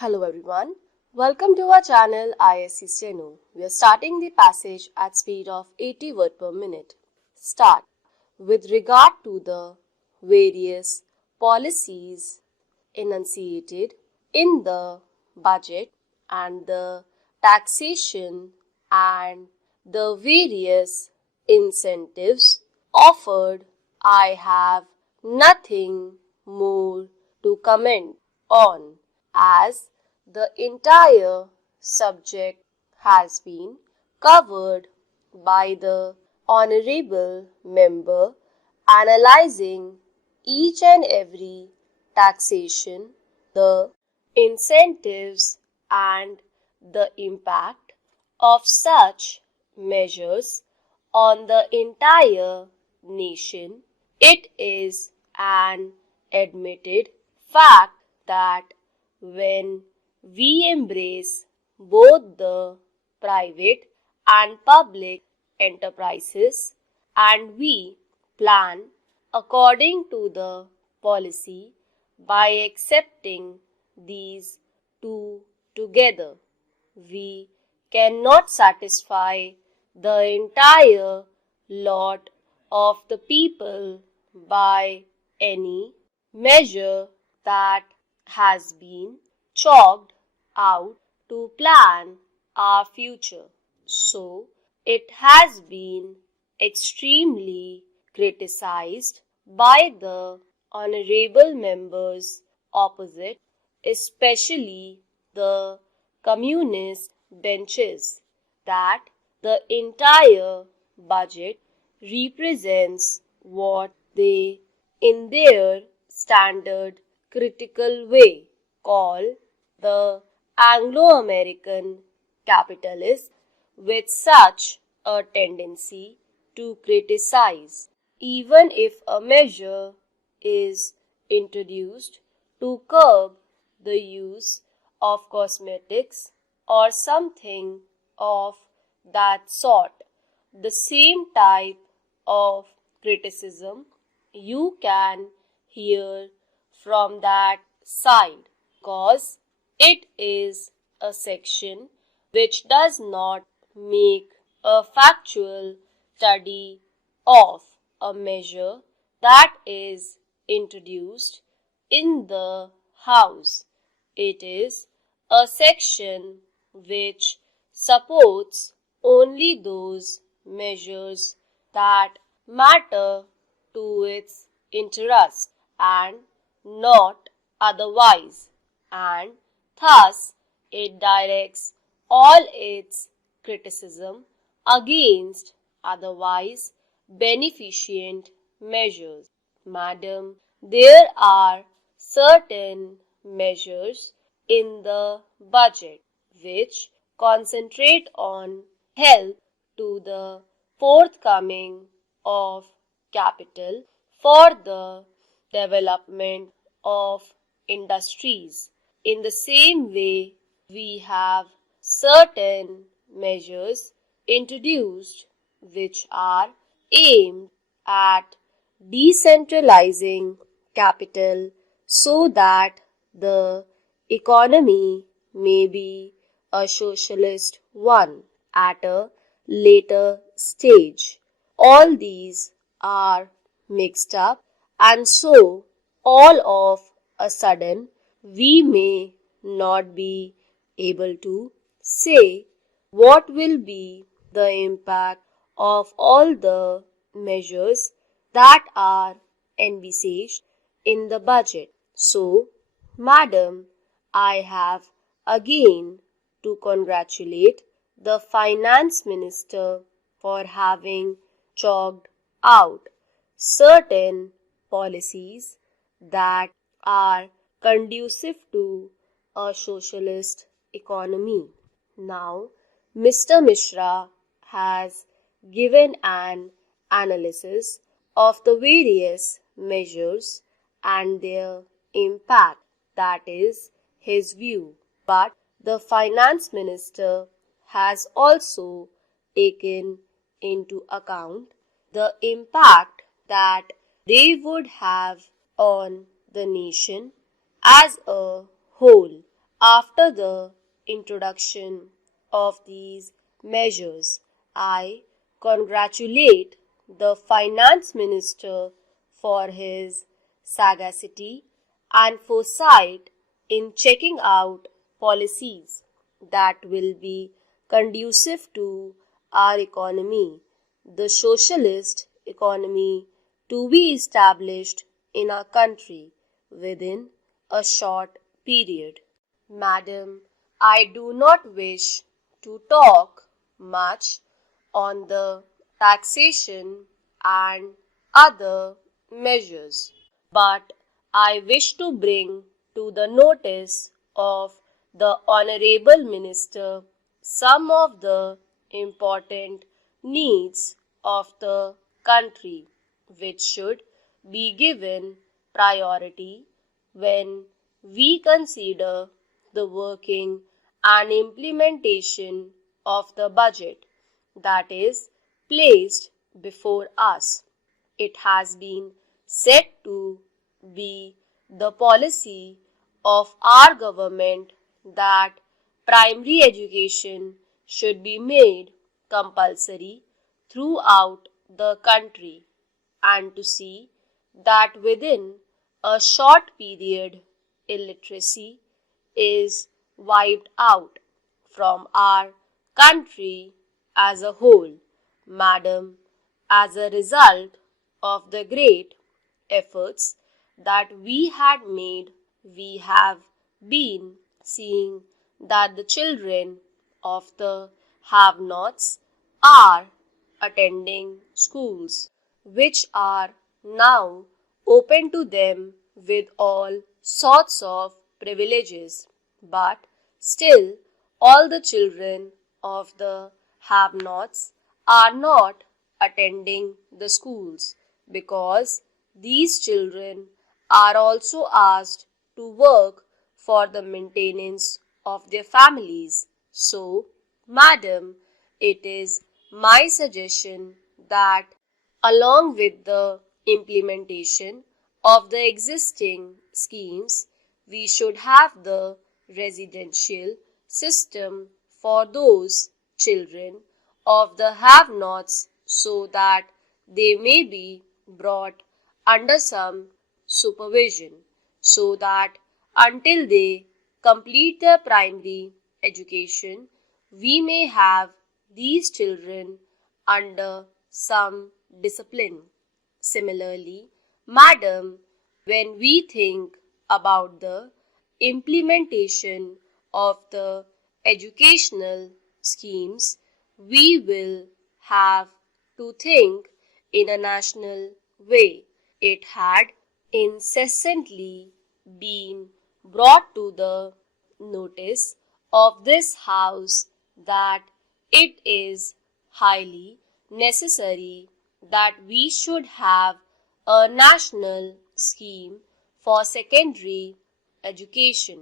Hello everyone. Welcome to our channel ISC Steno. We are starting the passage at speed of 80 words per minute. Start. With regard to the various policies enunciated in the budget and the taxation and the various incentives offered, I have nothing more to comment on, as the entire subject has been covered by the honorable member, analyzing each and every taxation, the incentives and the impact of such measures on the entire nation. It is an admitted fact that when we embrace both the private and public enterprises and we plan according to the policy by accepting these two together, we cannot satisfy the entire lot of the people by any measure that has been chalked out to plan our future. So, it has been extremely criticized by the honorable members opposite, especially the communist benches, that the entire budget represents what they, in their standard critical way, call the Anglo-American capitalist, with such a tendency to criticize. Even if a measure is introduced to curb the use of cosmetics or something of that sort, the same type of criticism you can hear from that side, because it is a section which does not make a factual study of a measure that is introduced in the House. It is a section which supports only those measures that matter to its interest and not otherwise, and thus it directs all its criticism against otherwise beneficent measures. Madam, there are certain measures in the budget which concentrate on help to the forthcoming of capital for the development of industries. In the same way, we have certain measures introduced which are aimed at decentralizing capital so that the economy may be a socialist one at a later stage. All these are mixed up, and so all of a sudden we may not be able to say what will be the impact of all the measures that are envisaged in the budget. So, Madam, I have again to congratulate the Finance Minister for having chalked out certain policies that are conducive to a socialist economy. Now, Mr. Mishra has given an analysis of the various measures and their impact. That is his view. But the Finance Minister has also taken into account the impact that they would have on the nation as a whole, After the introduction of these measures, I congratulate the Finance Minister for his sagacity and foresight in checking out policies that will be conducive to our economy, the socialist economy to be established in our country within a short period. Madam, I do not wish to talk much on the taxation and other measures, but I wish to bring to the notice of the Honorable Minister some of the important needs of the country which should be given priority when we consider the working and implementation of the budget that is placed before us. It has been said to be the policy of our government that primary education should be made compulsory throughout the country and to see that within a short period illiteracy is wiped out from our country as a whole. Madam, as a result of the great efforts that we had made, we have been seeing that the children of the have-nots are attending schools, which are now open to them with all sorts of privileges. But still, all the children of the have-nots are not attending the schools because these children are also asked to work for the maintenance of their families. So, Madam, it is my suggestion that along with the implementation of the existing schemes, we should have the residential system for those children of the have-nots so that they may be brought under some supervision so that until they complete their primary education, we may have these children under some discipline. Similarly, Madam, when we think about the implementation of the educational schemes, we will have to think in a national way. It had incessantly been brought to the notice of this House that it is highly necessary that we should have a national scheme for secondary education.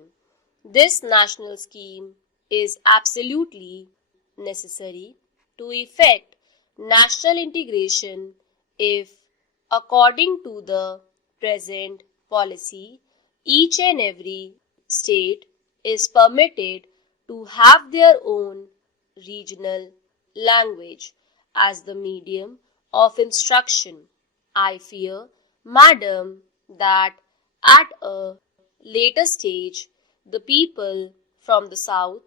This national scheme is absolutely necessary to effect national integration if, according to the present policy, each and every state is permitted to have their own regional language as the medium of instruction. I fear, Madam, that at a later stage, the people from the South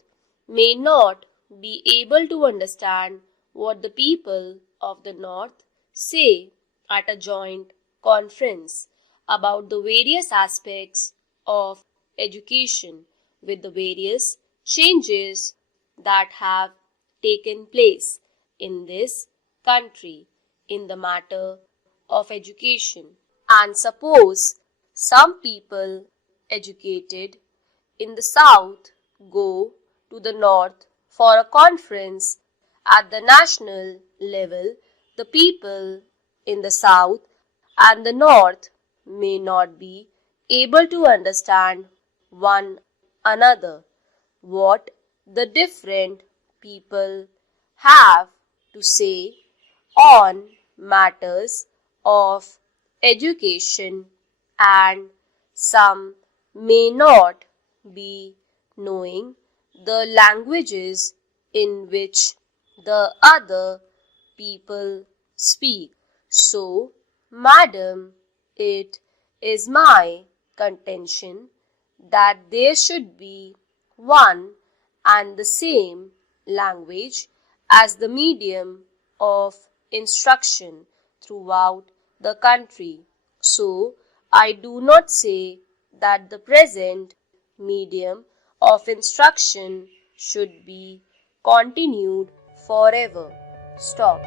may not be able to understand what the people of the North say at a joint conference about the various aspects of education with the various changes that have taken place in this country in the matter of education. And suppose some people educated in the South go to the North for a conference at the national level, the people in the South and the North may not be able to understand one another what the different people have to say on matters of education, and some may not be knowing the languages in which the other people speak. So, madam, it is my contention that there should be one and the same language as the medium of instruction throughout the country. So, I do not say that the present medium of instruction should be continued forever. Stop.